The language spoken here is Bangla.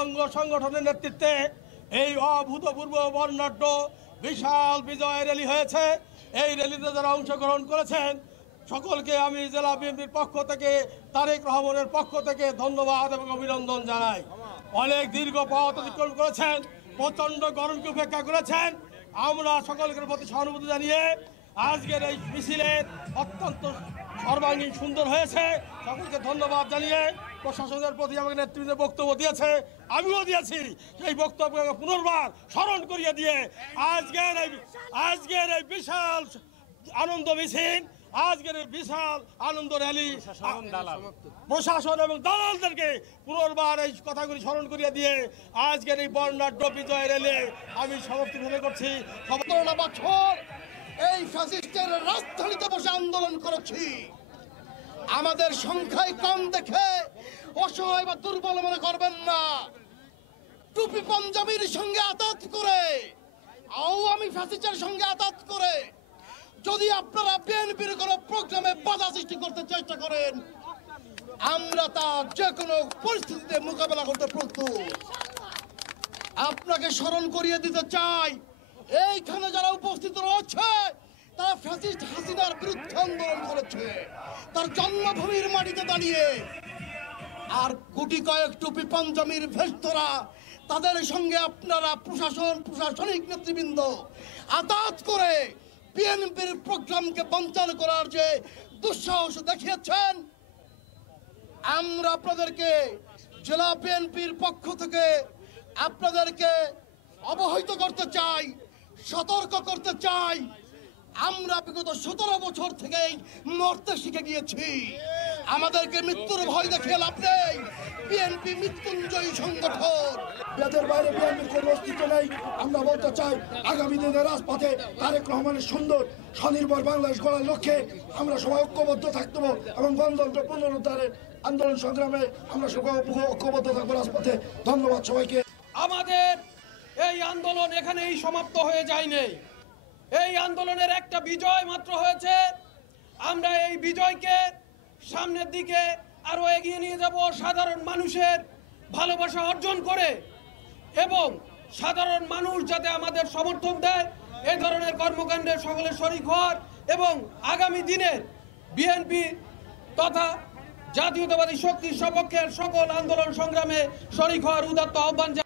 অঙ্গ সংগঠনের নেতৃত্বে এই অভূতপূর্ব বর্ণাঢ্য বিশাল বিজয় র্যালি হয়েছে। এই র্যালিতে যারা অংশগ্রহণ করেছেন সকলকে আমি জেলা বিএনপির পক্ষ থেকে, তারেক রহমানের পক্ষ থেকে ধন্যবাদ এবং অভিনন্দন জানাই। অনেক দীর্ঘ পথ অতিক্রম করেছেন, প্রচণ্ড গরমকে উপেক্ষা করেছেন। আমরা সকলের প্রতি সহানুভূতি জানিয়ে আজকের এই মিছিলের অত্যন্ত সর্বাঙ্গীন সুন্দর হয়েছে। সকলকে ধন্যবাদ জানিয়ে প্রশাসনের প্রতি আমাকে নেতৃত্বে বক্তব্য দিয়েছে, আমিও দিয়েছি। সেই বক্তব্যকে পুনর্বার স্মরণ করিয়ে দিয়ে আজকের এই বিশাল আনন্দ মিছিল, আজকের এই বিশাল আনন্দ র্যালি প্রশাসন এবং দালালদেরকে পুনর্বার এই কথাগুলি স্মরণ করিয়ে দিয়ে আজকের এই বর্ণাঢ্য বিজয় র্যালি আমি সমাপ্তি ঘোষণা করছি। বছর এই ফ্যাসিস্টের রাজধানীতে বসে আন্দোলন করেছি। আমাদের সংখ্যায় কম দেখে অসহায় বা দুর্বল মনে করবেন না। টুপি পাঞ্জাবির সঙ্গে আতাত করে, আওয়ামী ফ্যাসিস্টের সঙ্গে আতাত করে যদি আপনারা বিএনপির কোন প্রোগ্রামে বাধা সৃষ্টি করতে চেষ্টা করেন, আমরা তা যে কোনো পরিস্থিতিতে মোকাবেলা করতে প্রস্তুত। আপনাকে স্মরণ করিয়ে দিতে চাই, এইখানে যারা উপস্থিত রয়েছে তারা ফ্যাসিস্ট হাসিনার বিরুদ্ধে আন্দোলন করেছে তার জন্মভূমির মাটিতে দাঁড়িয়ে। আর কোটি কয়েক টুপি পাঞ্জাবির ভেস্তরা, তাদের সঙ্গে আপনারা প্রশাসনিক নেতৃবৃন্দ আতাত করে বিএনপির প্রোগ্রামকে বঞ্চনা করার যে দুঃসাহস দেখিয়েছেন, আমরা আপনাদেরকে জেলা বিএনপির পক্ষ থেকে আপনাদেরকে অবহিত করতে চাই, সতর্ক করতে চাই। আমরা বিগত 17 বছর থেকেই মরতে শিখে গিয়েছি। আমাদেরকে মৃত্যুর ভয় দেখিয়ে লাভ নেই। বিএনপি মৃত্যুঞ্জয়ী সংগঠন, এদের বাইরে বিএনপির কোনো অস্তিত্ব নেই। আমরা বলতে চাই, আগামী দিনে রাজপথে তারেক রহমানের সুন্দর স্বনির্ভর বাংলাদেশ গড়ার লক্ষ্যে আমরা সবাই ঐক্যবদ্ধ থাকতে হবে এবং গণতন্ত্র পুনরুদ্ধারের আন্দোলন সংগ্রামে আমরা সবাই ঐক্যবদ্ধ থাকবো রাজপথে। ধন্যবাদ সবাইকে। আমাদের এই আন্দোলন এখানেই সমাপ্ত হয়ে যায়নি। এই আন্দোলনের একটা বিজয় মাত্র হয়েছে। আমরা এই বিজয়কে সামনের দিকে আরো এগিয়ে নিয়ে যাব সাধারণ মানুষের ভালোবাসা অর্জন করে, এবং সাধারণ মানুষ যাতে আমাদের সমর্থন দেয় এ ধরনের কর্মকাণ্ডে সকলের শরিক হওয়ার এবং আগামী দিনের বিএনপি তথা জাতীয়তাবাদী শক্তির সপক্ষের সকল আন্দোলন সংগ্রামে শরিক হওয়ার উদাত্ত আহ্বান।